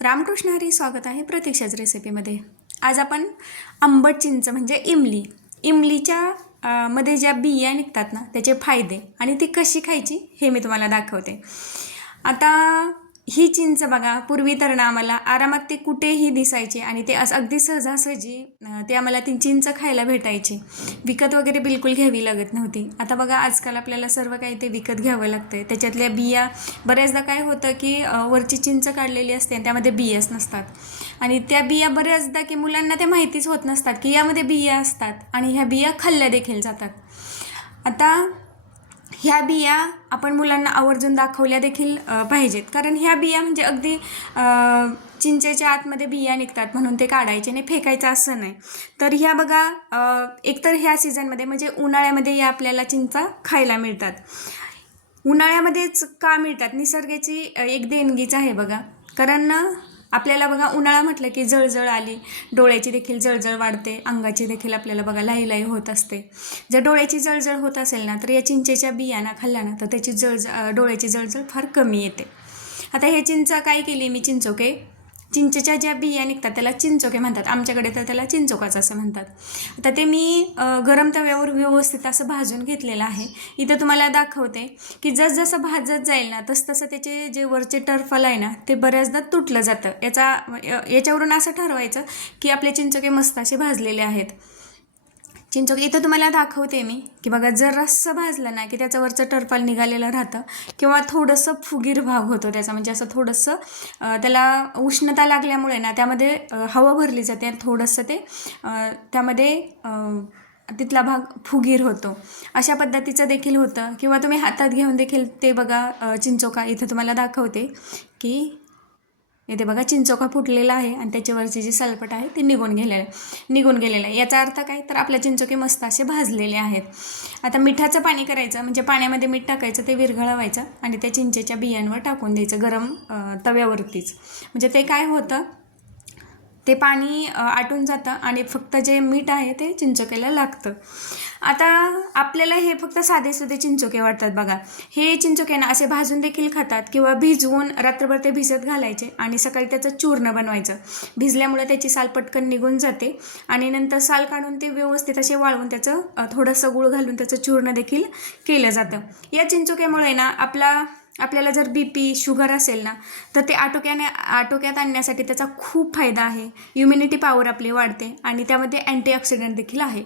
रामकृष्ण हरी, स्वागत आहे प्रतीक्षाच रेसिपीमध्ये। आज आपण आंबट चिंच म्हणजे इमलीच्या मध्ये ज्या बिया निघतात ना त्याचे फायदे आणि ती कशी खायची हे मी तुम्हाला दाखवते। आता ही चिंच बघा, पूर्वी तर ना आम्हाला आरामात ते कुठेही दिसायचे आणि ते अगदी सहजासहजी ते आम्हाला ती चिंच खायला भेटायची, विकत वगैरे बिलकुल घ्यावी लागत नव्हती। आता बघा आजकाल आपल्याला सर्व काही ते विकत घ्यावं लागतं। त्याच्यातल्या बिया बऱ्याचदा काय होतं की वरची चिंच काढलेली असते आणि त्यामध्ये बियाच नसतात आणि त्या बिया बऱ्याचदा की मुलांना ते माहितीच होत नसतात की यामध्ये बिया असतात आणि ह्या बिया खाल्ल्या देखील जातात। आता ह्या बिया आपण मुलांना आवर्जून दाखवल्या देखील पाहिजेत, कारण ह्या बिया म्हणजे अगदी चिंचेच्या आतमध्ये बिया निघतात म्हणून ते काढायचे नाही, फेकायचं असं नाही। तर ह्या बघा एकतर ह्या सीझनमध्ये म्हणजे उन्हाळ्यामध्ये या आपल्याला चिंचा खायला मिळतात। उन्हाळ्यामध्येच का मिळतात? निसर्गाची एक देणगीच आहे बघा। कारण आपल्याला बघा उन्हाळा म्हटलं की जळजळ आली, डोळ्याची देखील जळजळ वाढते, अंगाची देखील आपल्याला बघा लाही होत असते। जर डोळ्याची जळजळ होत असेल ना तर या चिंचेच्या बियाणा खाल्ल्या ना तर त्याची डोळ्याची जळजळ फार कमी येते। आता हे चिंच काय केली मी, चिंचेच्या ज्या बिया निघतात त्याला चिंचोके म्हणतात, आमच्याकडे तर त्याला चिंचोकाच असं म्हणतात। आता ते मी गरम तव्यावर व्यवस्थित असं भाजून घेतलेलं आहे। इथं तुम्हाला दाखवते की जसं भाजत जाईल ना तसं त्याचे जे वरचे टर्फल आहे ना ते बऱ्याचदा तुटलं जातं। याच्यावरून असं ठरवायचं की आपले चिंचोके मस्त असे भाजलेले आहेत। चिंचोके इथं तुम्हाला दाखवते मी की बघा, जर रस्सा भाजलं ना की त्याचं वरचं टर्फल निघालेलं राहतं किंवा थोडंसं फुगीर भाग होतो त्याचा, म्हणजे असं थोडंसं त्याला उष्णता लागल्यामुळे ना त्यामध्ये हवा भरली जाते आणि थोडंसं ते त्यामध्ये तिथला भाग फुगीर होतो, अशा पद्धतीचं देखील होतं। किंवा तुम्ही हातात घेऊन देखील ते बघा चिंचोका इथं तुम्हाला दाखवते की इथे बघा चिंचोका फुटलेला आहे आणि त्याच्यावरची जी सलपट आहे ती निघून गेलेलं आहे। याचा अर्थ काय, तर आपल्या चिंचोके मस्त असे भाजलेले आहेत। आता मिठाचं पाणी करायचं, म्हणजे पाण्यामध्ये मीठ टाकायचं, ते विरघळवायचं आणि त्या चिंचेच्या बियांवर टाकून द्यायचं गरम तव्यावरतीच। म्हणजे ते काय होतं, ते पाणी आटून जातं आणि फक्त जे मीठ आहे ते चिंचोक्याला लागतं। आता आपल्याला हे फक्त साधेसुधे चिंचोके वाटतात बघा, हे चिंचोके ना असे भाजून देखील खातात किंवा भिजवून रात्रभर ते भिजत घालायचे आणि सकाळी त्याचं चूर्ण बनवायचं। भिजल्यामुळे त्याची साल पटकन निघून जाते आणि नंतर साल काढून ते व्यवस्थित असे वाळवून त्याचं थोडंसं गूळ घालून त्याचं चूर्ण देखील केलं जातं। या चिंचोक्यामुळे ना आपल्याला जर BP शुगर असेल ना तर ते आटोक्यात आणण्यासाठी त्याचा खूप फायदा आहे। इम्युनिटी पॉवर आपली वाढते आणि त्यामध्ये अँटीऑक्सिडंट देखील आहे।